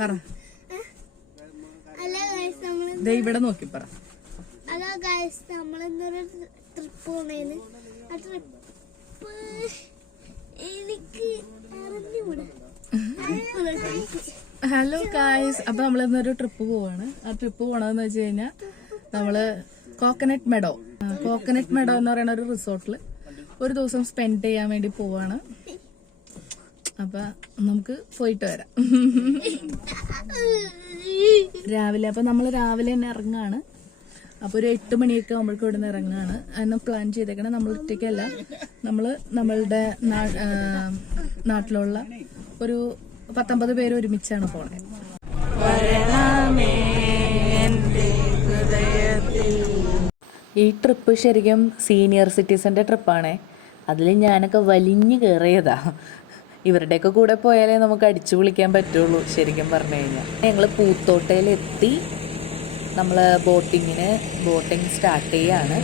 പറ. ഇവിടെ നോക്കി പറ. ഹലോ ഗൈസ്, നമ്മളെന്തൊരു ട്രിപ്പ് പോണേന്ന്. ആ ട്രിപ്പ് എനിക്ക് അറിഞ്ഞൂടാ. ഹലോ ഗൈസ്, അപ്പൊ നമ്മളിന്നൊരു ട്രിപ്പ് പോവാണ്. ആ ട്രിപ്പ് പോണതെന്ന് വെച്ച് കഴിഞ്ഞാൽ നമ്മള് കോക്കനട്ട് മെഡോ എന്ന് പറയുന്ന ഒരു റിസോർട്ടില് ഒരു ദിവസം സ്പെൻഡ് ചെയ്യാൻ വേണ്ടി പോവാണ്. അപ്പൊ നമുക്ക് പോയിട്ട് വരാം. രാവിലെ അപ്പൊ നമ്മള് രാവിലെ തന്നെ ഇറങ്ങാണ്. അപ്പൊ ഒരു 8 മണിയൊക്കെ ആകുമ്പോഴേക്കും ഇവിടെ നിന്ന് ഇറങ്ങാണ്. അതിന് പ്ലാൻ ചെയ്തേക്കണം. നമ്മൾ ഒറ്റയ്ക്കല്ല, നമ്മള് നമ്മളുടെ നാട്ടിലുള്ള ഒരു 19 പേര് ഒരുമിച്ചാണ് പോണേ. ഈ ട്രിപ്പ് ശരിക്കും സീനിയർ സിറ്റിസന്റെ ട്രിപ്പാണേ. അതിൽ ഞാനൊക്കെ വലിഞ്ഞു കയറിയതാ. ഇവരുടെയൊക്കെ കൂടെ പോയാലേ നമുക്ക് അടിച്ചു വിളിക്കാൻ പറ്റുള്ളൂ ശരിക്കും പറഞ്ഞു കഴിഞ്ഞാൽ. ഞങ്ങൾ പൂത്തോട്ടയിലെത്തി. നമ്മൾ ബോട്ടിങ് സ്റ്റാർട്ട് ചെയ്യാണ്.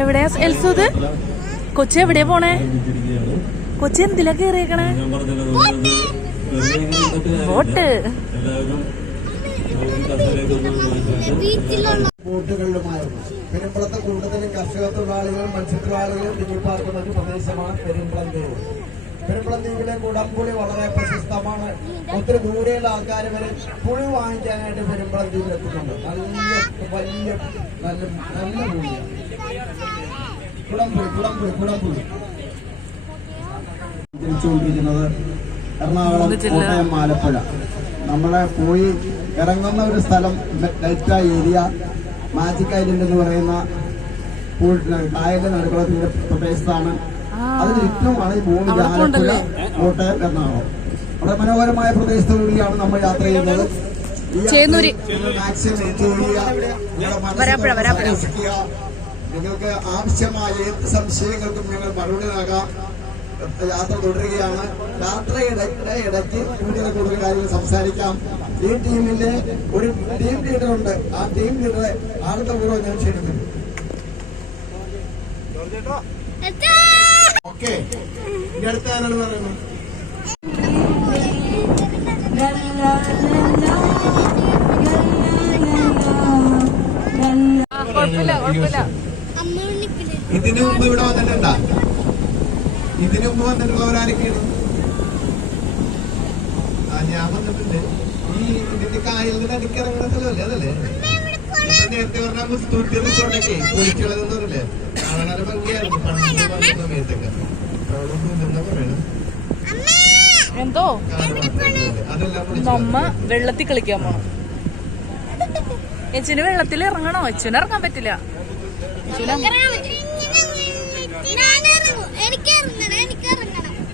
എവിടെയാ എൽസു? ഇത് കൊച്ചി എവിടെയാ പോണേ? കൊച്ചി എന്തിലാ കേറിയേക്കണേ? ബോട്ട്. ബോട്ടുകളിലുമായിരുന്നു. പെരുമ്പളത്തെ കൂടുതലും കർഷക തൊഴിലാളികളും മത്സ്യത്തൊഴിലാളികളും തിങ്ങിപ്പാർക്കുന്ന ഒരു പ്രദേശമാണ് പെരുമ്പളംദ്വീപ്. പെരുമ്പളംദ്വീപിലെ കുടംപുളി വളരെ പ്രശസ്തമാണ്. ഒത്തിരി ദൂരെയുള്ള ആൾക്കാർ വരെ പുളി വാങ്ങിക്കാനായിട്ട് പെരുമ്പളംദ്വീപിൽ എത്തുന്നുണ്ട്. വലിയ പുളിയാണ് കുടംപുളി. ജനിച്ചുകൊണ്ടിരിക്കുന്നത് എറണാകുളം, കോട്ടയം, ആലപ്പുഴ. നമ്മളെ പോയി ഇറങ്ങുന്ന ഒരു സ്ഥലം ഡെൽറ്റ ഏരിയ, മാജിക് ഐലൻഡ് എന്ന് പറയുന്ന കായലിന്റെ നടുക്കുള്ള പ്രദേശത്താണ്. അതിന് ചുറ്റുമാണ് ഈ 3 ആലപ്പുഴ, കോട്ടയം, എറണാകുളം. വളരെ മനോഹരമായ പ്രദേശത്തുകൂടിയാണ് നമ്മൾ യാത്ര ചെയ്യുന്നത്. മാക്സിമം എൻജോയ് ചെയ്യുക. നിങ്ങൾക്ക് ആവശ്യമായ ഏത് സംശയങ്ങൾക്കും ഞങ്ങൾ മറുപടി നൽകാം. യാത്ര തുടരുകയാണ്. യാത്രയുടെ ഇടയ്ക്ക് കൂടുതൽ കാര്യങ്ങൾ സംസാരിക്കാം. ഈ ടീമിന്റെ ഒരു ടീം ലീഡർ ഉണ്ട്. ആ ടീം ലീഡറെ ആളുകളോട് ഞാൻ ക്ഷണിക്കുന്നു. ഓക്കെ, ഇനി അടുത്ത ആരാണ് പറയുന്നത്? ഇതിനു മുമ്പ് ഇവിടെ വന്നിട്ടുണ്ടോ? ഇതിനു മുമ്പ് വന്നിട്ടുള്ളവരാരൊക്കെയാണ്? ഞാൻ വന്നിട്ടുണ്ട്. ഈ ഇതിന്റെ കായലിന്റെ നടുക്കിറങ്ങുന്ന സ്ഥലമല്ലേ അതല്ലേ? നേരത്തെ പറഞ്ഞ മുസ്തൂട്ടി റിസോർട്ടൊക്കെ പൊളിച്ചുള്ളതെന്ന് പറഞ്ഞില്ലേ? വളരെ ഭംഗിയായിരുന്നു പണ്ട് വന്ന സമയത്തൊക്കെ. എന്താ പറയണത്? എന്തോ നമ്മ വെള്ളത്തിൽ കളിക്കാൻ പോണം. എച്ചിന് വെള്ളത്തിൽ ഇറങ്ങണോ? എച്ചിന് ഇറങ്ങാൻ പറ്റില്ല.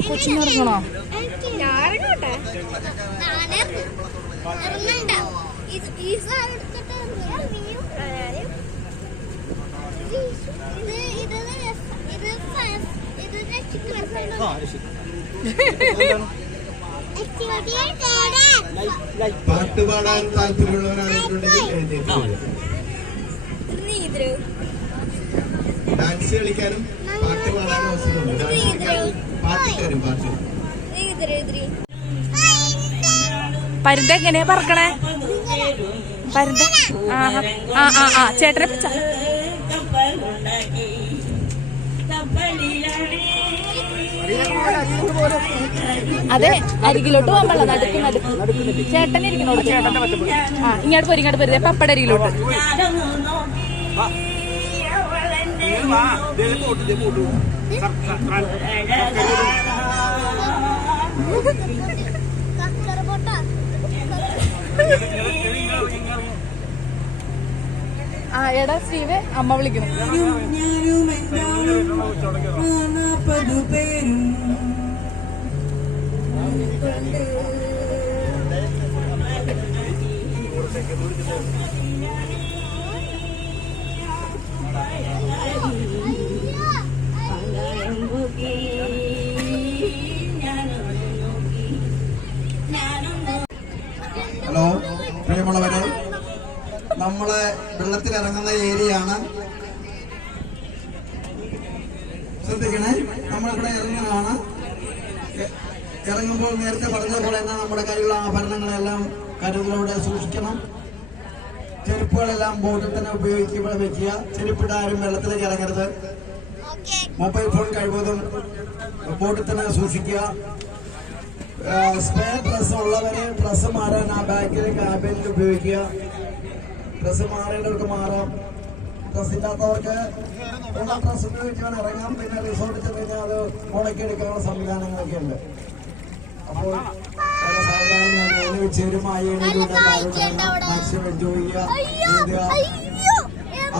കൊച്ചിന് ഇറങ്ങണോ? പാട്ട് പാടാൻ താല്പര്യമുള്ളവരാണെന്നുണ്ടെങ്കിൽ ഡാൻസ് കളിക്കാനും പാട്ട് പാടാനും അവസരമുണ്ട്. പാട്ട് പരുന്ത എങ്ങനെയാ പറക്കണേ? പരുന്ത ചേട്ടനെ പിടിച്ച. അതെ, അരികിലോട്ട് പോകാൻ പാടില്ല. നടുക്ക് ചേട്ടൻ ഇരിക്കണോട്. ഇങ്ങോട്ട് പോരുതേ പപ്പട അരികിലോട്ട്. എടാ സ്റ്റീവ്, അമ്മ വിളിക്കണം. ഹലോ പ്രിയമുള്ളവരെ, നമ്മളെ വെള്ളത്തിലിറങ്ങുന്ന ഏരിയയാണ്. ശ്രദ്ധിക്കണേ, നമ്മളിവിടെ ഇറങ്ങുന്നതാണ്. ഇറങ്ങുമ്പോൾ നേരത്തെ പറഞ്ഞതുപോലെ തന്നെ നമ്മുടെ കയ്യിലുള്ള ആഭരണങ്ങളെല്ലാം കരുതലോടെ സൂക്ഷിക്കണം. ചെരുപ്പുകളെല്ലാം ബോട്ടിൽ തന്നെ ഉപയോഗിക്കുക, വെക്കുക. ചെരുപ്പിടാരും വെള്ളത്തിലേക്ക് ഇറങ്ങരുത്. മൊബൈൽ ഫോൺ കഴിവതും ബോട്ടിൽ തന്നെ സൂക്ഷിക്കുക. സ്പെയർ ഡ്രസ് ഉള്ളവരെ ഡ്രസ് മാറാൻ ആ ബാക്കിൽ ക്യാബിനിൽ ഉപയോഗിക്കുക. ഡ്രസ് മാറേണ്ടവർക്ക് മാറാം. ഡ്രസ് ഇല്ലാത്തവർക്ക് ഉള്ള ഡ്രസ് ഉപയോഗിക്കാൻ ഇറങ്ങാം. പിന്നെ റിസോർട്ടിൽ ചെന്ന് കഴിഞ്ഞാൽ അത് മുടക്കിയെടുക്കാനുള്ള സംവിധാനങ്ങളൊക്കെ ഉണ്ട്. അപ്പോൾ ചേരുമായി മാക്സിമം എൻജോയ് ചെയ്യുക,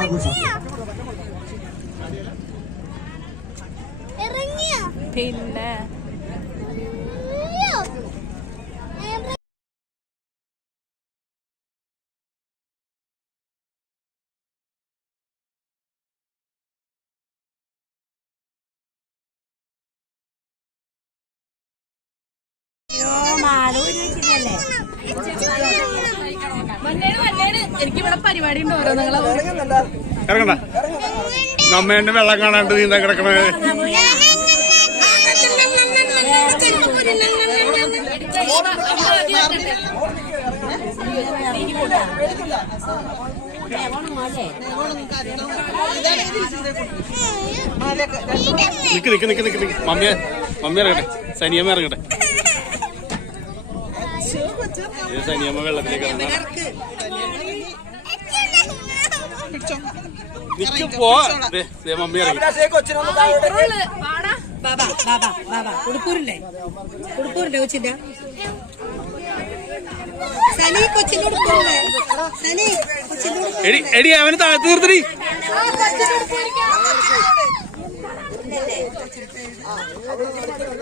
ആഘോഷം. പിന്നെ എനിക്കിവിടെ പരിപാടി ഉണ്ട്. ഓരോ ഇറങ്ങണ്ട, നമ്മേന്റെ വെള്ളം കാണാണ്ട് നീന്താൻ കിടക്കണേ. നിക്ക് നിക്ക് നിക്ക് നിക്ക് മമ്മി ഇറങ്ങട്ടെ, സനിയമ്മ ഇറങ്ങട്ടെ. സനിയമ്മ വെള്ളത്തിലേക്ക് നിക്ക് പോ. മമ്മി ഇറങ്ങി. ഉടുപ്പൂരില്ലേ കൊച്ചിന്റെ സനി കൊച്ചിന്റെ ഉടുപ്പൂരില്ലേ സനി കൊച്ചിന്റെ എടി അവന് താഴ്ത്തു നിർത്തടി.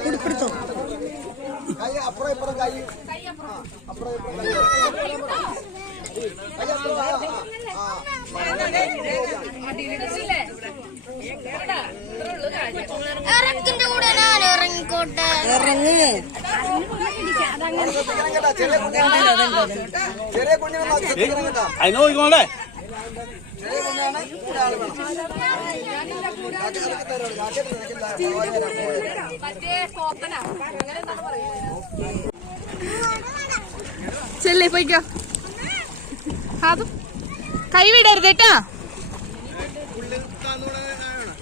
ഉടുപ്പെടുത്തോ അപ്പുറം ഇപ്പുറം കൈ ഇറക്കിന്റെ കൂടെ ഞാൻ ഇറങ്ങിക്കോട്ടെ. ഇറങ്ങ്. ചെറിയ കുഞ്ഞിനെ അതിന് നോക്കിക്കോണ്ടേ. ചെല്ലേ പോയിക്കോ. അതും കൈ വിടരുത് കേട്ടാ.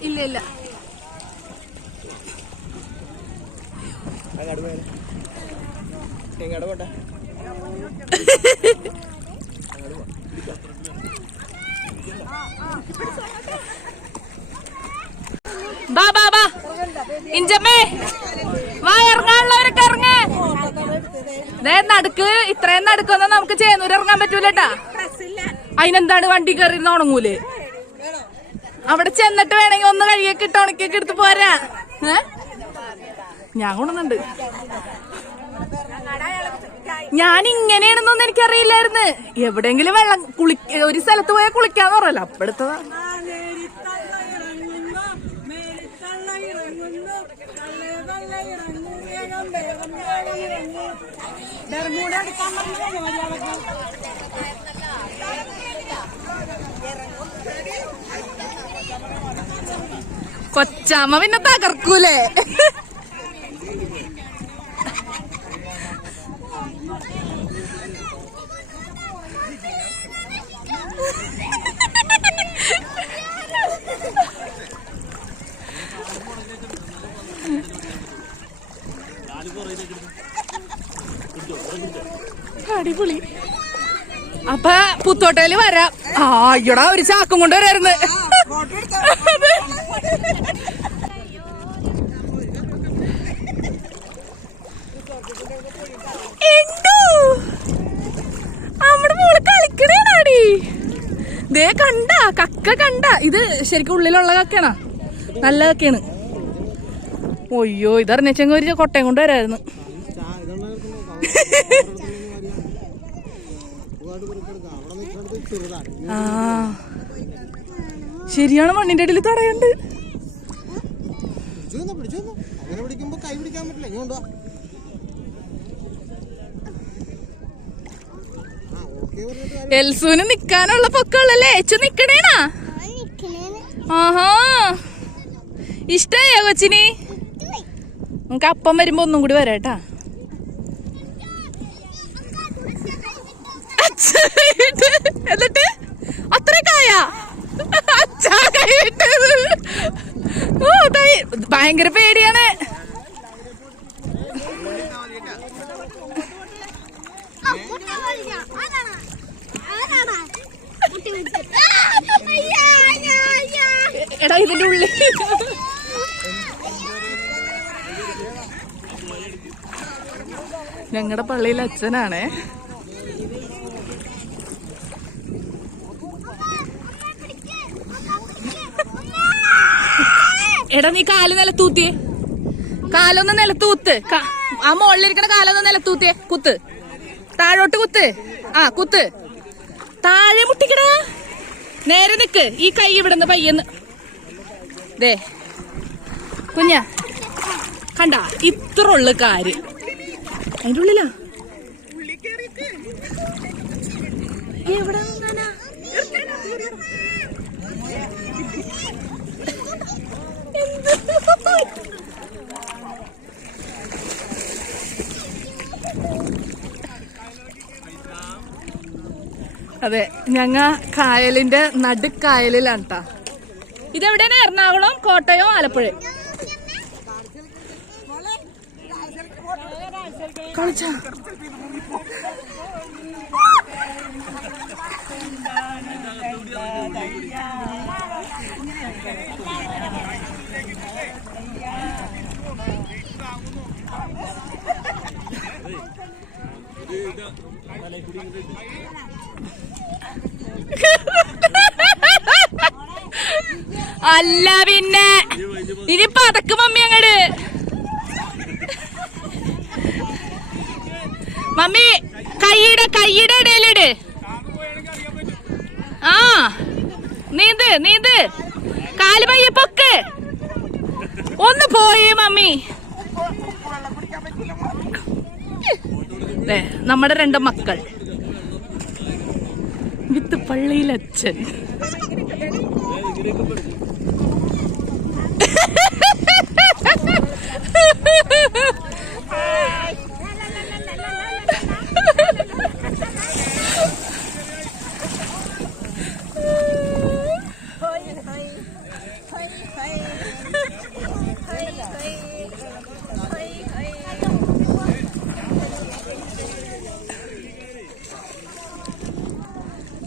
ഇല്ല ഇല്ല. ബാ ബാ ബാ ഇഞ്ചമ്മേ വാ, ഇറങ്ങാനുള്ളവരൊക്കെ ഇറങ്ങ്. നടുക്ക് ഇത്രയും നടുക്കൊന്നും നമുക്ക് ചേന്നൂര് ഇറങ്ങാൻ പറ്റൂലട്ടാ. അതിനെന്താണ് വണ്ടി കയറി ഉണങ്ങൂലേ? അവിടെ ചെന്നിട്ട് വേണമെങ്കിൽ ഒന്ന് കഴിയൊക്കെ ഇട്ട് ഉണക്കിയൊക്കെ എടുത്ത് പോരാ. ഞാൻ കൊണ്ടുവന്നുണ്ട്. ഞാൻ ഇങ്ങനെയാണെന്നൊന്നും എനിക്കറിയില്ലായിരുന്നു. എവിടെയെങ്കിലും വെള്ളം ഒരു സ്ഥലത്ത് പോയാൽ കുളിക്കാന്ന് പറയല്ലോ, അപ്പെടുത്തതാ. കൊച്ചാമ്മ പിന്നെ തകർക്കൂലേ? അടിപൊളി. അപ്പൊ പുത്തോട്ടയില് വരാം. ആ അയ്യോടാ, ഒരു ചാക്കും കൊണ്ട് വരായിരുന്നു. നമ്മുടെ മോള് കളിക്കണേടാടി. ദേ കണ്ട കക്ക കണ്ട. ഇത് ശരിക്കും ഉള്ളിലുള്ള കക്കയാണോ? നല്ല കക്കയാണ്. ഒയ്യോ, ഇതറിഞ്ഞെങ്കിൽ ഒരു കൊട്ടയും കൊണ്ട് വരായിരുന്നു. ആ ശരിയാണ്, മണ്ണിന്റെ അടിയിൽ തടയുണ്ട്. എൽസൂന് നിക്കാനുള്ള പൊക്കമുള്ളല്ലേ? ഏച്ചു നിക്കണേനാ? ആഹാ, ഇഷ്ടായോ കൊച്ചിന്? നമുക്ക് അപ്പം വരുമ്പോ ഒന്നും കൂടി വരാട്ടാ. എന്നിട്ട് അത്ര കായ അച്ഛാ കൈ വിട്ടത്. ഓ ഭയങ്കര പേടിയാണ്. എടാ ഇതിന്റെ ഉള്ളിൽ ഞങ്ങളുടെ പള്ളിയിൽ അച്ഛനാണേ. എടാ നീ കാല് നിലത്തൂത്തിയേ, കാലൊന്ന് നിലത്തൂത്ത്. ആ മുകളിലിരിക്കണ കാലൊന്ന് നിലത്തൂത്തിയേ. കുത്ത്, താഴോട്ട് കുത്ത്. ആ കുത്ത്, താഴെ മുട്ടിക്കടാ. നേരെ നിക്ക്. ഈ കൈ ഇവിടുന്ന് പയ്യെന്ന് ദേ കുഞ്ഞ കണ്ട, ഇത്ര ഉള്ളു കാര്യം. അതിന്റെ ഉള്ളിലാ എവിടെ നിന്നാ? അതെ, ഞങ്ങ കായലിന്റെ നടുക്കായലിലാണ് ട്ടാ. ഇതെവിടെയാണ്? എറണാകുളം, കോട്ടയം, ആലപ്പുഴ. കളിച്ച അല്ല പിന്നെ ഇനി പതക്ക് മമ്മി അങ്ങട്. മമ്മി കൈയുടെ ഇടയിലിട്. ആ നീന്ത് നീന്ത്, കാല് പയ്യെ പൊക്ക്. ഒന്ന് പോയേ മമ്മി. നമ്മുടെ 2 മക്കൾ വിത്ത് പള്ളിയിലച്ഛൻ.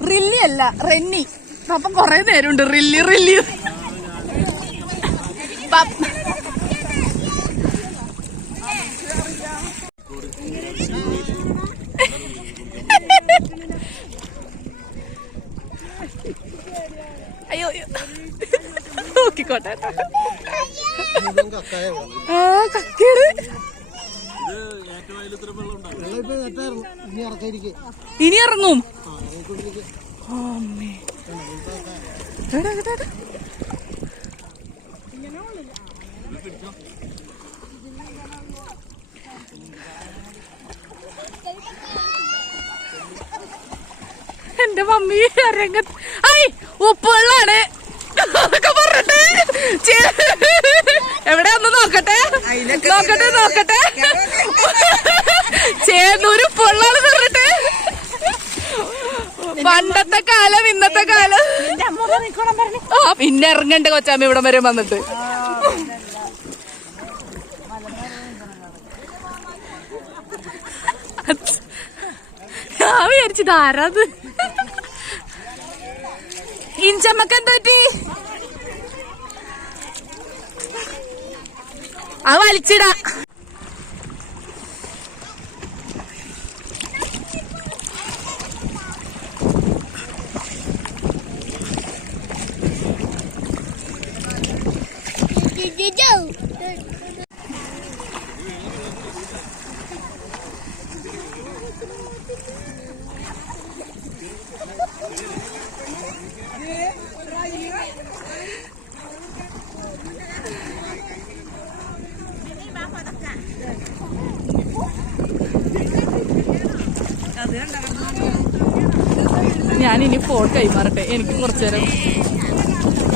റില്ലി അല്ല, റെന്നി. അപ്പം കൊറേ നേരമുണ്ട് റില്ലി റില്ലി. അയ്യോ നോക്കിക്കോട്ടെ. ആ കക്കയുടെ ഇനി ഇറങ്ങും. എന്റെ മമ്മി രംഗത്ത് ഐ ഉപ്പുള്ളാണ് പറഞ്ഞിട്ട് എവിടെ ഒന്ന് നോക്കട്ടെ നോക്കട്ടെ നോക്കട്ടെ ചേന്നൂര് ഉപ്പുള്ളാണ് പറഞ്ഞിട്ട്. പണ്ടത്തെ കാലം ഇന്നത്തെ കാലം. ആ പിന്നെ ഇറങ്ങണ്ട കൊച്ചാമ്മ ഇവിടം വരെ വന്നിട്ട്. ഞാൻ വിചാരിച്ചത് ആരാത്. ഇഞ്ചമ്മക്ക് എന്താ പറ്റി? അത് വലിച്ചിടാ. ഞാൻ ഇനി ഫോൺ കൈമാറട്ടെ. എനിക്ക് കുറച്ചു നേരം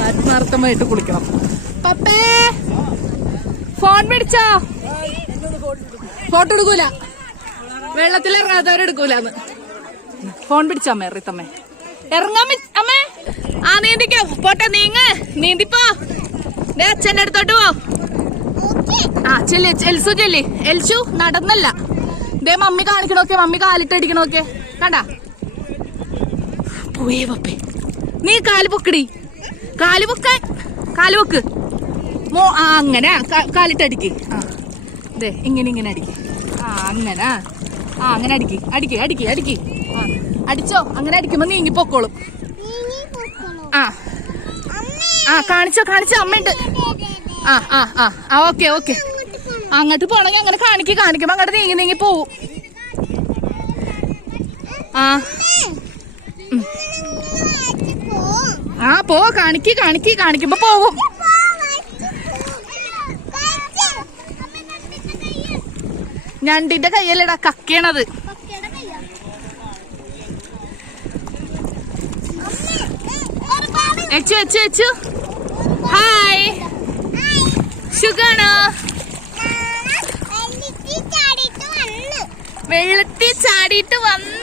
ആത്മാർത്ഥമായിട്ട് കുളിക്കണം. പപ്പേ ഫോൺ പിടിച്ചോ. ഫോട്ടോ എടുക്കൂല, വെള്ളത്തിൽ ഇറങ്ങാത്തവരെടുക്കൂലെന്ന്. ഫോൺ പിടിച്ചോ അമ്മ, എറിത്തമ്മേ ഇറങ്ങാൻ അമ്മേ. ആ നീന്തിക്കോ, പോട്ടെ നീന്തിപ്പോ. അച്ഛൻ്റെ അടുത്തോട്ട് പോ. ആ ചെല്ലി എൽസു ചെല്ലി. എൽസു നടന്നല്ല, ദേ മമ്മി കാണിക്കണോക്കെ, മമ്മി കാലിട്ടടിക്കണോക്കെ കണ്ടാ. പോയേ പപ്പേ, നീ കാല് പൊക്കടി, കാല് പൊക്കാൻ, കാല് പൊക്ക്. ആ അങ്ങനെ കാലിട്ടടിക്ക്. ആ ദേ ഇങ്ങനെ അടിക്ക്. ആ അങ്ങനെ, ആ അങ്ങനെ അടിക്ക്. ആ അടിച്ചോ. അങ്ങനെ അടിക്കുമ്പോ നീങ്ങി പൊക്കോളും. ആ ആ കാണിച്ചോ അമ്മയുണ്ട്. ആ ഓക്കെ. അങ്ങോട്ട് പോണെങ്കിൽ അങ്ങനെ കാണിക്കുമ്പോ അങ്ങോട്ട് നീങ്ങി പോവും. ആ പോ, കാണിക്കുമ്പോ പോവും. ഞണ്ടിന്റെ കയ്യല്ലടാ, കക്കയാണത്. എച്ചു ഹായ്, സുഖാണോ? വെള്ളത്തിൽ ചാടിയിട്ട് വന്ന്